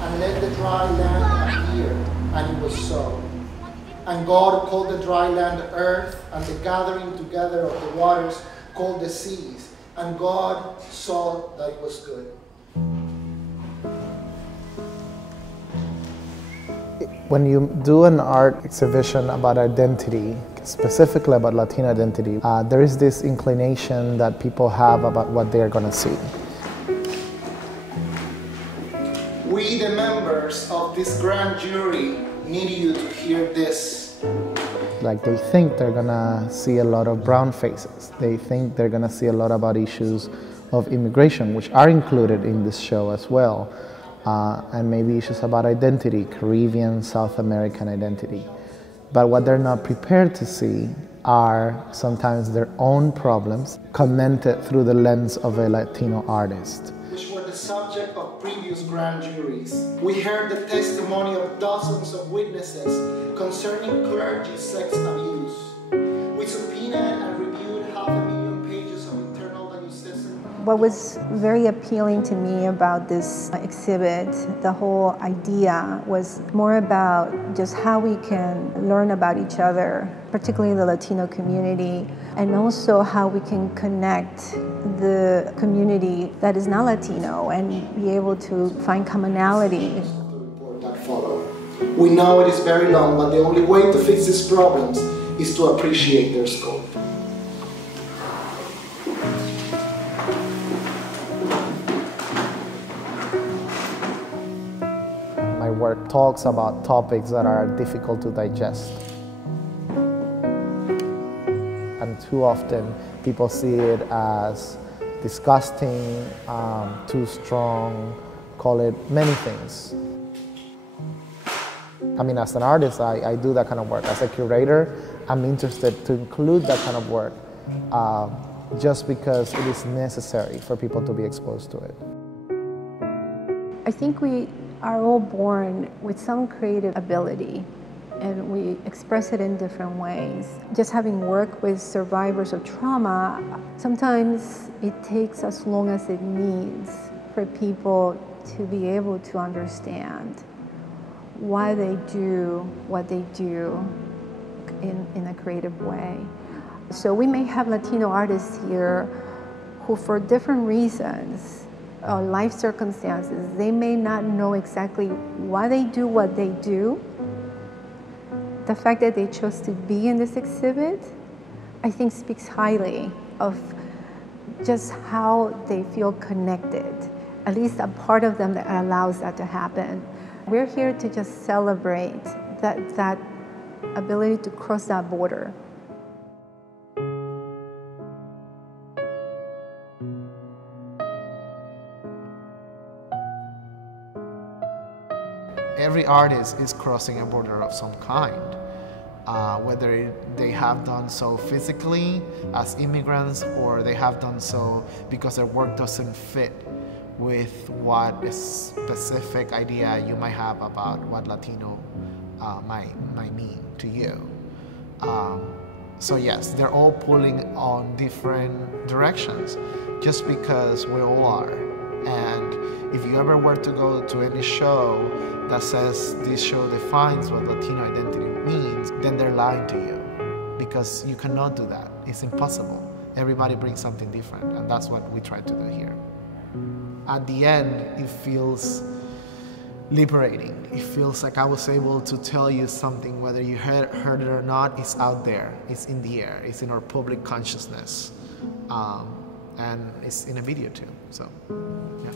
And let the dry land appear, and it was so. And God called the dry land earth, and the gathering together of the waters called the seas. And God saw that it was good. When you do an art exhibition about identity, specifically about Latino identity, there is this inclination that people have about what they're going to see. We, the members of this grand jury, need you to hear this. Like they think they're gonna see a lot of brown faces. They think they're gonna see a lot about issues of immigration, which are included in this show as well. And maybe issues about identity, Caribbean, South American identity. But what they're not prepared to see are sometimes their own problems commented through the lens of a Latino artist. Which were the subject of previous grand juries. We heard the testimony of dozens of witnesses concerning clergy sex abuse. We subpoenaed and reviewed 500,000 pages of internal legislation. What was very appealing to me about this exhibit, the whole idea was more about just how we can learn about each other, particularly the Latino community, and also how we can connect the community that is not Latino and be able to find commonality. We know it is very long, but the only way to fix these problems is to appreciate their scope. My work talks about topics that are difficult to digest. And too often people see it as disgusting, too strong, call it many things. I mean, as an artist, I do that kind of work. As a curator, I'm interested to include that kind of work just because it is necessary for people to be exposed to it. I think we are all born with some creative ability, and we express it in different ways. Just having worked with survivors of trauma, sometimes it takes as long as it needs for people to be able to understand why they do what they do in a creative way. So we may have Latino artists here who, for different reasons, life circumstances, they may not know exactly why they do what they do. The fact that they chose to be in this exhibit, I think speaks highly of just how they feel connected, at least a part of them that allows that to happen. We're here to just celebrate that ability to cross that border. Every artist is crossing a border of some kind, whether they have done so physically as immigrants or they have done so because their work doesn't fit with what a specific idea you might have about what Latino might mean to you. So yes, they're all pulling on different directions just because we all are. And if you ever were to go to any show that says this show defines what Latino identity means, then they're lying to you, because you cannot do that. It's impossible. Everybody brings something different, and that's what we try to do here. At the end, it feels liberating. It feels like I was able to tell you something, whether you heard it or not. It's out there, it's in the air, it's in our public consciousness, and it's in a video too, so yeah.